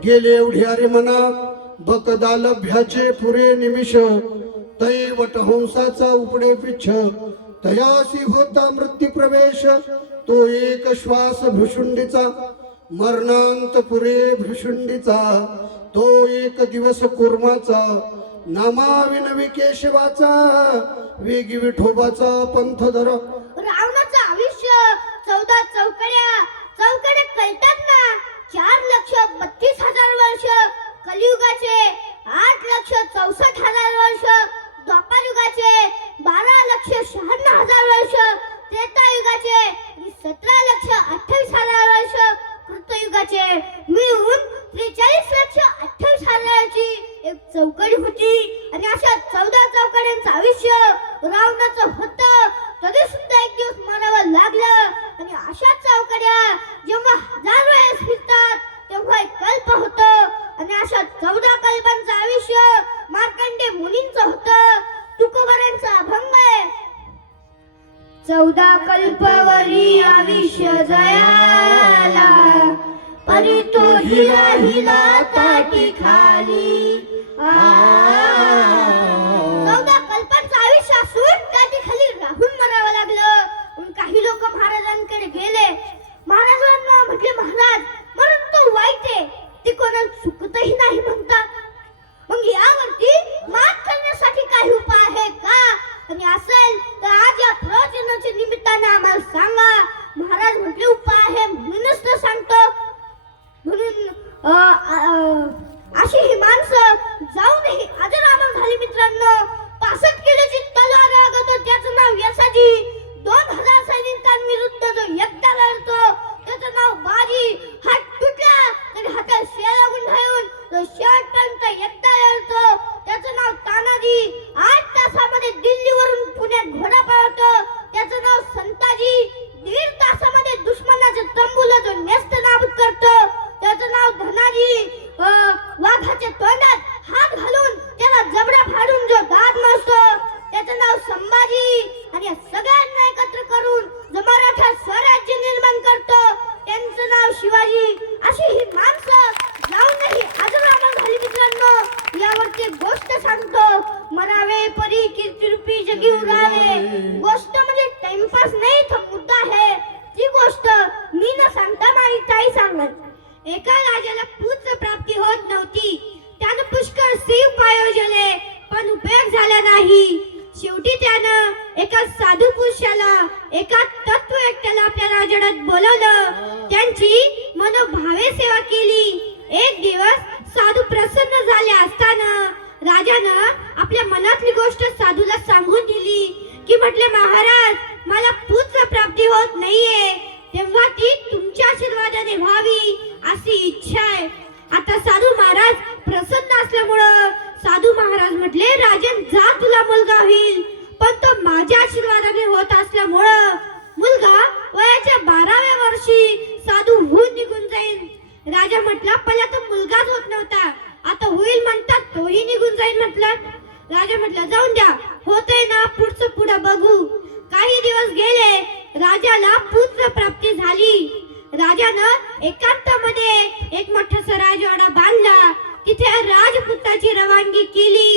गेले एवढे अरे मना, बकदालभ्याचे पुरे निमिष. तै वटहंसाचा उपडे पिच्छ, तयासी होता मृत्यू प्रवेश. तो एक श्वास भृशुंडीचा, मरणांत पुरे भृशुंडीचा. तो एक दिवस कुर्माचा, नामाविनवी केशवाचा. वेगी विठोबाचा पंथधर. रावणाचं आयुष्य 14 चौकड्या कळतात ना. 4,32,000 वर्ष कलियुगाचे, 8,64,000 वर्ष द्वापारयुगाचे, 12,96,000 वर्ष त्रेतायुगाचे आणि 17,28,000 वर्ष कृतयुगाचे. मिळून 43,28,000 ची एक चौकडी होती. आणि अशा 14 चौकड्यांचं आयुष्य रावणाचं होतं. तरी सुद्धा एक दिवस मरावं लागलं. आणि अशा चौकड्या जेव्हा 1000 वेळेस फिरतात तेव्हा एक कल्प होतो. आणि अशा 14 कल्पांचं आयुष्य मार्कंडे मुनींचं होतं. तुकोबारांचा अभंग आहे. 14 कल्पवरी आयुष्य जयाला, परी तो हिला ताटी खाली. 14 कल्पांचं आयुष्य असून ताटी खाली राहून मरावं लागलं. मग काही लोक महाराजांकडे गेले. महाराजांना म्हटले, महाराज, मरण तो वाईट आहे, ते कोणाला चुकतही नाही म्हणतात. मग यावरती मात करण्यासाठी काही उपाय आहे का? आणि असेल तर आज या प्रवचनाच्या निमित्ताने आम्हाला सांगा. महाराज म्हटले, उपाय आहे म्हणूनच तर सांगतो. म्हणून अशी ही माणसं जाऊनही अजरामर झाली. मित्रांनो, 65 किलोची तलवार लागतो, त्याचं नाव यसाजी. 2000 सैनिकांविरुद्ध जो एकटा लढतो त्याचं नाव बाजी. हात तुटला तरी हातात शेला गुंडाळून तो शेवटपर्यंत एकटा लढतो, त्याचं नाव तानाजी. 8 तासामध्ये दिल्लीवरून पुण्यात घोडा पळवतो, त्याचं नाव संताजी. 1.5 तासामध्ये दुश्मनाच्या तंबूला जो नेस्त नाबूद करतो गोष्ट सांगतो, मरावे परी कीर्तिरूपी जगी उरावे. गोष्ट म्हणजे टाइमपास नाही, तो मुद्दा आहे. ती गोष्ट मी न सांगता माझी ताई सांगत. एका राजाला पुत्र प्राप्ती होत नव्हती. त्यानं पुष्कळ शिव पायोजले, पण उपयोग झाला नाही. शेवटी त्यानं एका साधू पुरुषाला, एका तत्वव्यक्तीला आपल्या राजवाड्यात बोलवलं. त्यांची मनोभावे सेवा केली. एक दिवस साधू प्रसन्न झाले असताना राजानं आपल्या मनातली गोष्ट साधूला सांगून दिली की म्हटले, महाराज, मला पुत्र प्राप्ती होत नाहीये, तेव्हा ती तुमच्या आशीर्वादाने व्हावी अशी इच्छा आहे. आता साधू महाराज प्रसन्न असल्यामुळं साधू महाराज म्हटले, राजन, जा, तुला मुलगा होईल, पण तो माझ्या आशीर्वादाने होत असल्यामुळं मुलगा वयाच्या 12व्या वर्षी साधू होऊन निघून जाईल. राजा म्हटला, पहिला तो मुलगाच होत नव्हता, आता होईल म्हणतात तोही निघून जाईल म्हटलं. राजा म्हटला, जाऊन द्या, होतंय ना, पुढचं पुढं बघू. काही दिवस गेले, राजाला पुत्र प्राप्ती झाली. राजानं एकांतामध्ये एक मोठासा राजवाडा बांधला. तिथे राजपुत्राची रवानगी केली.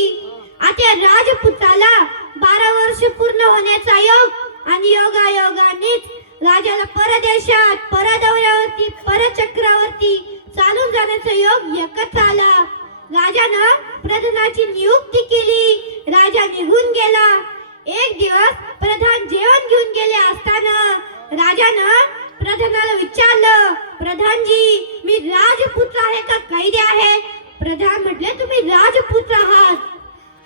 आता राजपुत्राला 12 वर्ष पूर्ण होण्याचा योग आणि योगायोगानेच राजाला परदेशात, परदौऱ्यावरती, परचक्रावरती चालून जाण्याचा योग एकत्र आला. राजानं प्रधानाची नियुक्ती केली. राजा निघून गेला. एक दिवस प्रधान जेवण घेऊन गेले असताना राजानं प्रधानाला विचारलं, प्रधानजी, मी राजपुत्र आहे का कैदी आहे? प्रधान म्हटले, तुम्ही राजपुत्र आहात.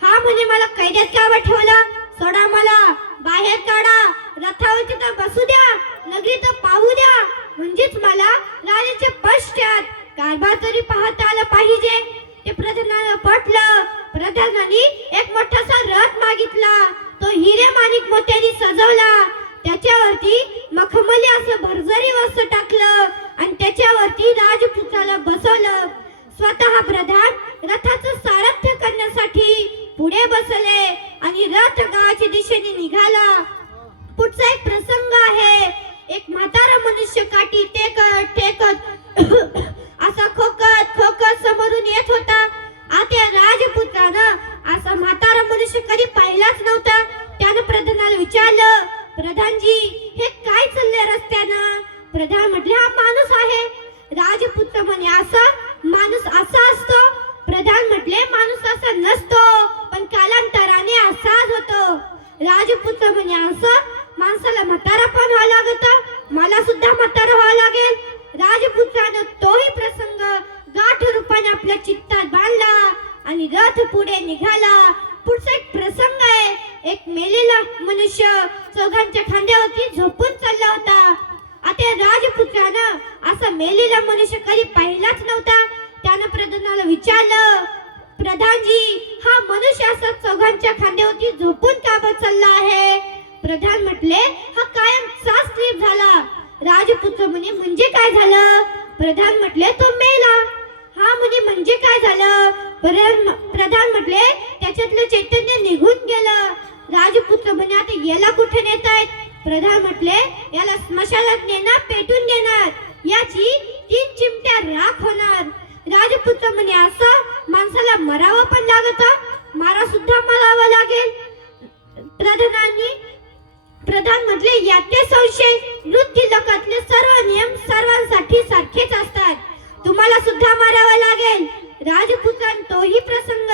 हा म्हणे, मला कैद्यात का ठेवला? सोडा, मला बाहेर काढा, रथावरती तर बसू द्या, नगरी तर पाहू द्या, म्हणजेच मला राजाच्या पश्चात कारभार तरी पाहता आला पाहिजे. ते प्रधानाला पटलं. प्रधानाने एक मोठासा रथ मागितला. तो हिरे माणिक मोत्यांनी सजवला. त्याच्यावरती मखमली असं भरजरी वस्त्र टाकलं आणि त्याच्यावरती राजपुत्राला बसवलं. स्वतः प्रधान रथाचं सारथ्य करण्यासाठी पुढे बसले आणि रथ गावाच्या दिशेने निघाला. पुढचा एक प्रसंग आहे. एक म्हातारा मनुष्य काठी टेकत टेकत असा खोकत खोकत समोरून येत होता. आता राजपुत्रानं असा म्हातारा मनुष्य कधी पाहिलाच नव्हता. त्यानं प्रधानाला विचारलं, प्रधानजी, हे काय चाललंय रस्त्यानं? प्रधान म्हटले, हा माणूस आहे. राजपुत्र म्हणे, असा माणूस असा असतो? प्रधान म्हटले, माणूस असा नसतो, पण कालांतराने असाच होतो. राजपुत्र म्हणे, असं? माणसाला म्हातारा पण व्हावं लागत? मला सुद्धा म्हातारा व्हावं लागेल. राजपुत्रानं तोही प्रसंग गाठ रूपाने आपल्या चित्तात बांधला आणि रथ पुढे निघाला. पुढचा एक प्रसंग आहे. एक मेलेला मनुष्य चौघांच्या खांद्यावरती झोपून चालला होता. आता राजपुत्रानं असा मेलेला मनुष्य कधी पाहिलाच नव्हता. त्यानं प्रधानाला विचारलं, प्रधानजी, हा मनुष्य असा चौघांच्या खांद्यावरती झोपून का चालला आहे? प्रधान म्हटले, हा कायम स्लीप झाला. राजपुत्र म्हणे, म्हणजे काय झालं? प्रधान म्हटले, तो मेला. हा म्हणे, म्हणजे काय झालं? प्रधान म्हटले, त्याच्यातलं चैतन्य निघून गेलं. राजपुत्र म्हणे, आता याला कुठे नेतायत? प्रधान म्हटले, याला स्मशानात नेणार, पेटून देणार, याची 3 चिमट्या राख होणार. राजपुत्र म्हणे, असं? माणसाला मरावं पण लागत? मारा सुद्धा मरावं लागेल. प्रधान म्हटले, याते संशय, मृत्यू लोकातले सर्व नियम सर्वांसाठी सारखेच असतात, तुम्हाला सुद्धा मारावं लागेल. राजपुत्रान तोही प्रसंग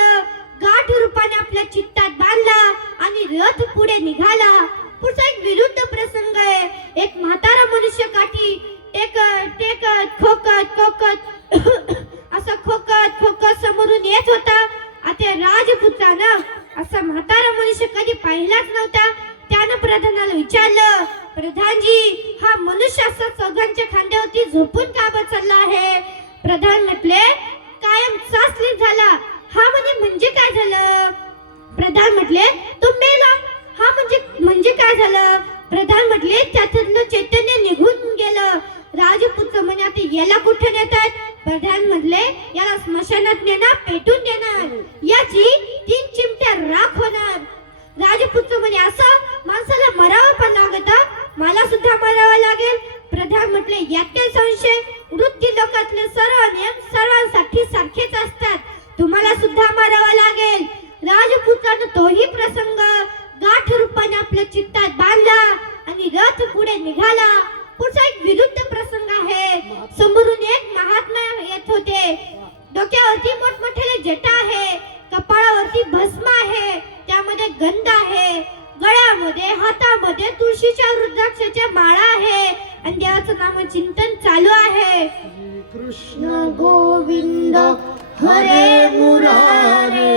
गाठ रूपाने आपल्या चित्तात बांधला आणि रथ पुढे निघाला. पुढचा एक विरुद्ध प्रसंग आहे. एक म्हातारा मनुष्य काठी टेकत टेकत खोकत खोकत असं खोकत खोकत समोरून येत होता. आता राजपुत्रानं असा म्हातारा मनुष्य कधी पाहिलाच नव्हता. त्यानं प्रधानाला विचारलं, प्रधानजी, हा मनुष्य असा चौघांच्या खांद्यावरती झोपून का चालला आहे? प्रधान म्हटले, कायम स्लीप झाला. हा म्हणजे काय झालं? प्रधान म्हटले, तो मेला. हा म्हणजे काय झालं? प्रधान म्हटले, त्यातलं चैतन्य निघून गेलं. राजपुत्र म्हणे, आता याला कुठे नेतात? प्रधान म्हटले, याला स्मशानात नेणार, पेटून देणार, याची 3 चिमट्या राख होणार. राजपुत्र म्हणे, असं? माणसाला मरावं पण लागत? मला सुद्धा मरावं लागेल. प्रधान म्हटले, याते संशय, मृत्यू लोकातले सर्व नियम सर्वांसाठी सारखेच असतात, तुम्हाला सुद्धा मरावं लागेल. रथ पुढे निघाला. पुढचा एक विरुद्ध प्रसंग आहे. समोरून एक महात्मा येत होते. डोक्यावरती मोठमोठे जटा आहे, कपाळावरती भस्म आहे, त्यामध्ये गंध आहे, गळ्यामध्ये हातामध्ये तुळशीच्या रुद्राक्षाच्या माळा आहे आणि देवाचं नामचिंतन चालू आहे. कृष्ण गोविंद हरे मुरारे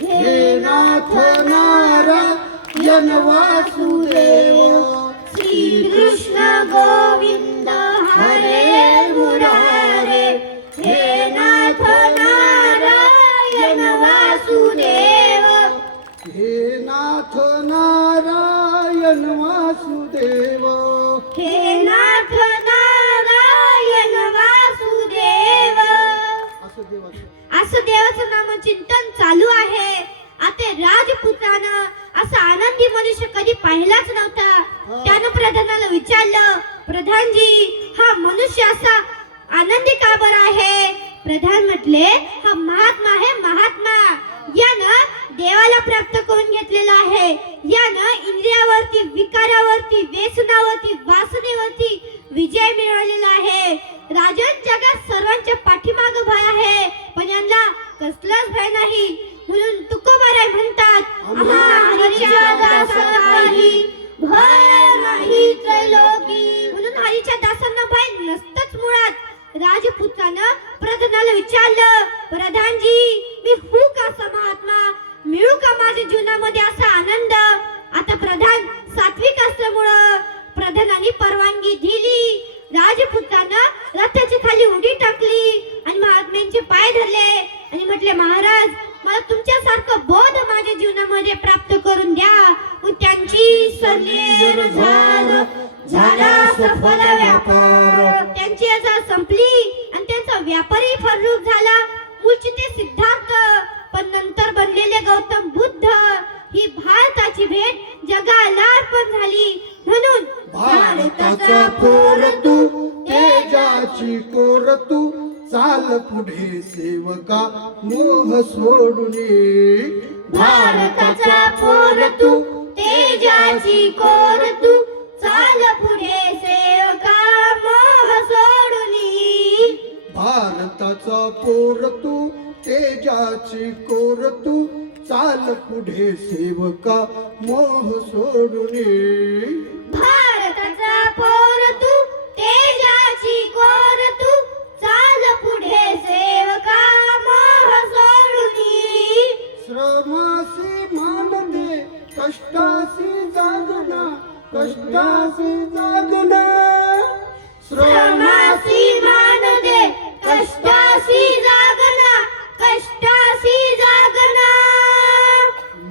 हे नाथ नारायण वासुदेव. श्री कृष्ण गोविंद हरे मुरारे हे नाथ नारायण वासुदेव. हे नाथ नारायण वासुदेव. हे नाथ नारायण वासुदेव. असं देवाचं नामचिंतन चालू आहे. आता राजपुत्रानं असा आनंदी मनुष्य कधी पाहिलाच नव्हता. त्यानं प्रधानाला विचारलं, प्रधानजी हा मनुष्य असा आनंदी का बरं आहे? प्रधान म्हटले, हा महात्मा आहे, महात्मा. यानं देवाला प्राप्त करून घेतलेला आहे. यानं इंद्रियावरती, विकारावरती, व्यसनावरती, वासनेवरती विजय मिळवलेला आहे. राजन जगात सर्वांच्या पाठीमाग भय आहे, पण यांना कसलाच भय नाही. म्हणून तुकोबाराय म्हणतात, आम्हा हरीच्या दासांना काही भय नाही त्रैलोकी. म्हणून हरीच्या दासांना भय नसतंच मुळात. राजपुत्रानं प्रधानाला विचारलं, प्रधानजी मी हू का महात्मा, मिळू का माझ्या जीवनामध्ये असा आनंद? आता प्रधान सात्विक असल्यामुळं प्रधानाने परवानगी दिली. राजपुत्रानं रथाच्या खाली उडी टाकली आणि महात्म्यांचे पाय धरले आणि म्हटले, महाराज मला तुमच्यासारखं बोध माझ्या जीवनामध्ये प्राप्त करून द्या. मग त्यांची सनेर झाला सफल व्यापार. त्यांची असा संपली आणि त्यांचा व्यापारी फलरूप झाला. मूळचे ते सिद्धार्थ, पण नंतर बनलेले गौतम बुद्ध. ही भारताची भेट जगाला अर्पण झाली. म्हणून भारताचा कोर तू, तेजाची कोर तू, चाल पुढे सेवका मोह सोडून. भारताचा पोर तू, तेजाची कोर तू, चाल पुढे सेवका मोह सोडून. भारताचा पोर तू, तेजाची कोर तू, चाल पुढे सेवका मोह सोडून. भारताचा पोर तू, तेजाची कोर तू, चाल पुढे सेवका मोह सोडून. श्रमासी मान दे, कष्टासी जागना, कष्टासी जागना. श्रमासी मान दे, कष्टासी जागना, कष्टासी जागना.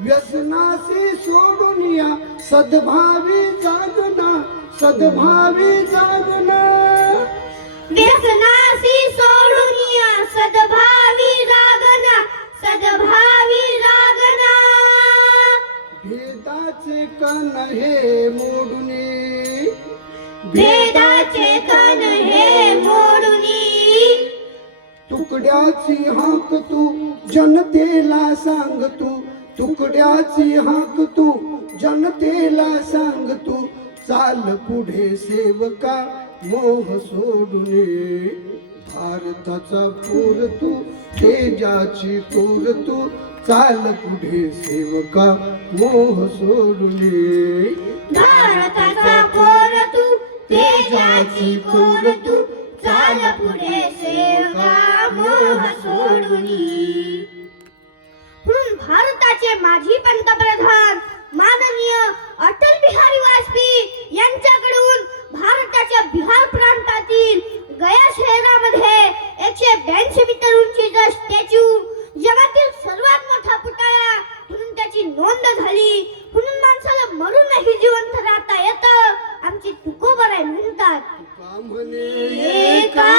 व्यसनासी सोडून या, सद्भावी जागना, सद्भावी जागना. व्यसनासी सोडून या, सद्भावी जागना, सद्भावी जागना. भेदाचे कण हे मोडुनी, भेदाचे कण हे मोडुनी. तुकड्याची हाक तू जनतेला सांग तू, तुकड्याची हाक तू जनतेला सांग तू. चाल पुढे सेवका मोह सोडून. भारताचा पोर तू, तेजाची कोर तू, चाल पुढे सेवका मोह सोडून. भारताचा पोर तू, तेजाची कोर तू, चाल पुढे सेवका मोह सोडून. म्हणून भारताचे माजी पंतप्रधान माननीय अटल बिहारी वाजपेयी यांच्याकडून भारताच्या बिहार प्रांतातील गया शहरामध्ये 182 मीटर उंचीचा स्टॅच्यू, जगातील सर्वात मोठा पुतळा म्हणून त्याची नोंद झाली. म्हणून माणसाला मरूनही जिवंत राहता येतं. आमची तुकोबाराय म्हणतात, तुका म्हणे एका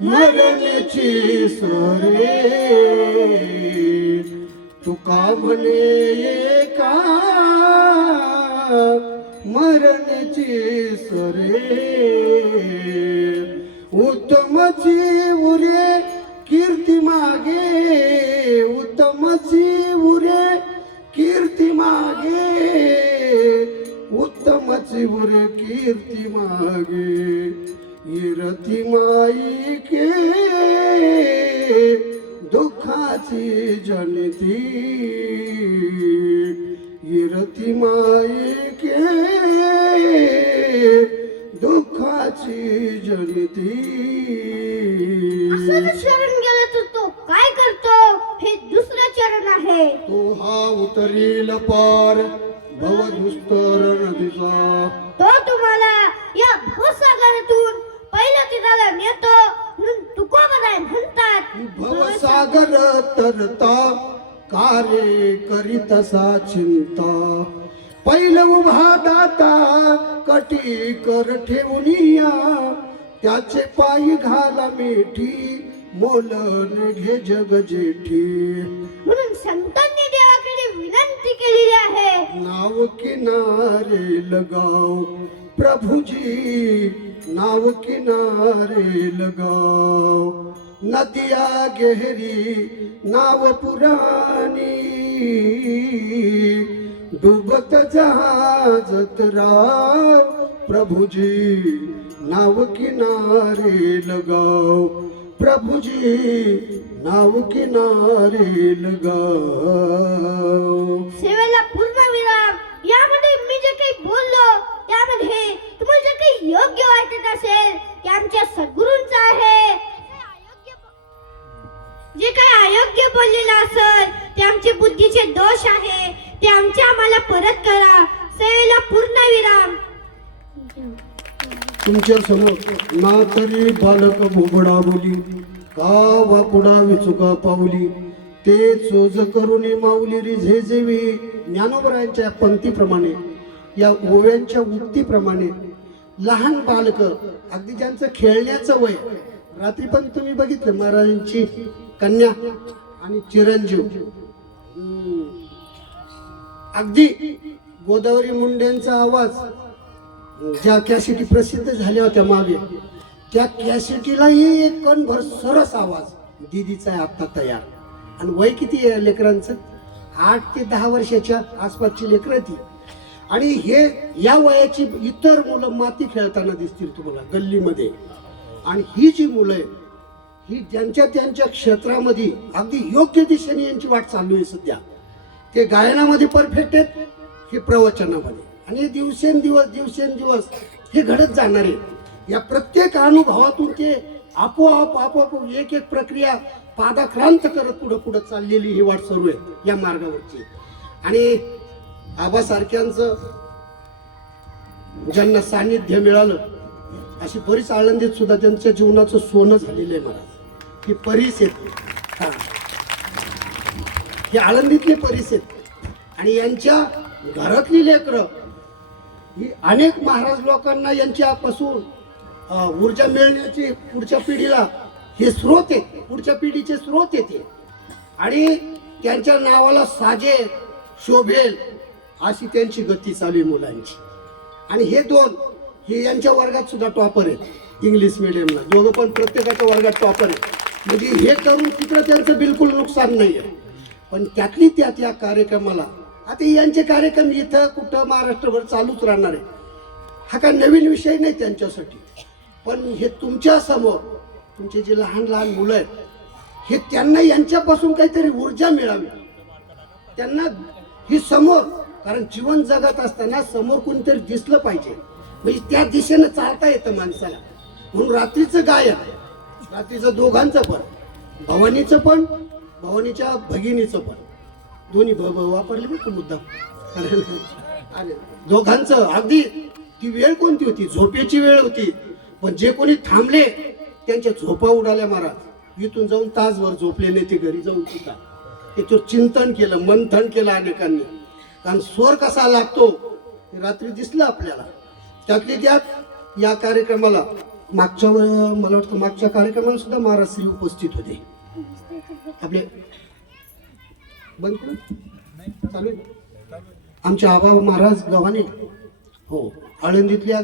मरणाची सरे, तुका म्हणे एका मरणाची सरे. उत्तमची उरे कीर्ती मागे, उत्तमची उरे कीर्ती मागे, तुझाची वर कीर्ती मागे इरती माईके दुःखाची जनती इरती माईके दुःखाची जनती असं शरण गेलं तर तो काय करतो हे दुसरं चरण आहे. तो हा उतरील पार भवदुस्तर नदीचा तो तुम्हाला या भवसागरातून पहिल्या तीराला नेतो म्हणून तुकोबराय म्हणतात. भवसागर तरता कार्य करीतसा चिंता पहिलं उभा दाता कटी कर ठेवूनिया त्याचे पायी घाला मिठी मोलन घे जग जेठी. म्हणून संतांनी देवाकडे विनंती केलेली आहे. नाव किनारे लगाओ प्रभुजी नाव किनारे लगाओ नदिया गहरी नाव पुरानी डूबत जहाजत राव प्रभुजी नाव किनारे लगाओ प्रभुजी नाव किनारे लगाओ. सेवेला पूर्ण विराम. यामध्ये मी जे काही बोललो त्यामध्ये तुम्हाला जे काही योग्य वाटत असेल ते आमच्या सद्गुरूंचं आहे. जे काही अयोग्य बोललेलं असेल ते आमचे बुद्धीचे दोष आहे ते आमचे आम्हाला परत करा. सेवेला पूर्ण विराम. तुमच्या समोर ना तरी बालक बोबडा बोली का वाकुडा विचुका पावली ते चोज करून माऊली रिझे जेवी. ज्ञानोबरायांच्या पंक्तीप्रमाणे या ओव्यांच्या उक्तीप्रमाणे लहान बालक अगदी ज्यांचं खेळण्याचं वय रात्री पण तुम्ही बघितलं महाराजांची कन्या आणि चिरंजीव अगदी गोदावरी मुंडेंचा आवाज ज्या कॅसेटी प्रसिद्ध झाल्या होत्या मागे त्या कॅसेटीलाही एक कणभर सरस आवाज दीदीचा आहे आता तयार. आणि वय किती आहे लेकरांचं 8 ते 10 वर्षाच्या आसपासची लेकरं ती. आणि हे या वयाची इतर मुलं माती खेळताना दिसतील तुम्हाला गल्लीमध्ये. आणि ही जी मुलं आहे ही ज्यांच्या त्यांच्या क्षेत्रामध्ये अगदी योग्य दिशेने यांची वाट चालू आहे सध्या. ते गायनामध्ये परफेक्ट आहेत हे प्रवचनामध्ये. आणि हे दिवसेंदिवस हे घडत जाणार आहे. या प्रत्येक अनुभवातून ते आपोआप एक एक प्रक्रिया पादाक्रांत करत पुढे चाललेली ही वाट सुरू आहे या मार्गावरची. आणि आबासारख्यांचं ज्यांना सानिध्य मिळालं अशी बरीच आळंदीत सुद्धा त्यांच्या जीवनाचं सोनं झालेलं आहे महाराज. ही परीस आहेत हा हे आळंदीतले परीस आहेत. आणि यांच्या घरातली लेकरं ही अनेक महाराज लोकांना यांच्यापासून ऊर्जा मिळण्याची पुढच्या पिढीला हे स्रोत आहेत. पुढच्या पिढीचे स्रोत येते आणि त्यांच्या नावाला साजेल शोभेल अशी त्यांची गती चालू आहे मुलांची. आणि हे दोन हे यांच्या वर्गात सुद्धा टॉपर आहेत इंग्लिश मिडियमला. दोघं पण प्रत्येकाच्या वर्गात टॉपर आहेत. म्हणजे हे करून तिकडं त्यांचं बिलकुल नुकसान नाही आहे. पण त्यातली त्यात या कार्यक्रमाला आता यांचे कार्यक्रम इथं कुठं महाराष्ट्रभर चालूच राहणार आहे. हा काय नवीन विषय नाही त्यांच्यासाठी. पण हे तुमच्या समोर तुमचे जे लहान मुलं आहेत हे त्यांना यांच्यापासून काहीतरी ऊर्जा मिळावी. त्यांना ही समोर कारण जीवन जगत असताना समोर कोणीतरी दिसलं पाहिजे म्हणजे त्या दिशेनं चालता येतं माणसाला. म्हणून रात्रीचं गायन रात्रीचं दोघांचं पण भवानीचं पण भवानीच्या भगिनीचं पण दोन्ही वापरले बघ मुद्दा आणि दोघांचं अगदी ती वेळ कोणती होती झोपेची वेळ होती. पण जे कोणी थांबले त्यांच्या झोपा उडाल्या महाराज. इथून जाऊन तासभर झोपले नाही ते घरी जाऊन सुद्धा त्याच्यावर चिंतन केलं मंथन केलं अनेकांनी. कारण स्वर कसा लागतो रात्री दिसलं आपल्याला. त्यातली त्यात या कार्यक्रमाला मागच्या मला वाटतं मागच्या कार्यक्रमाला सुद्धा महाराज श्री उपस्थित होते. आपले बंद चालू आमचे आबा महाराज गव्हाणे हो आळंदीतल्या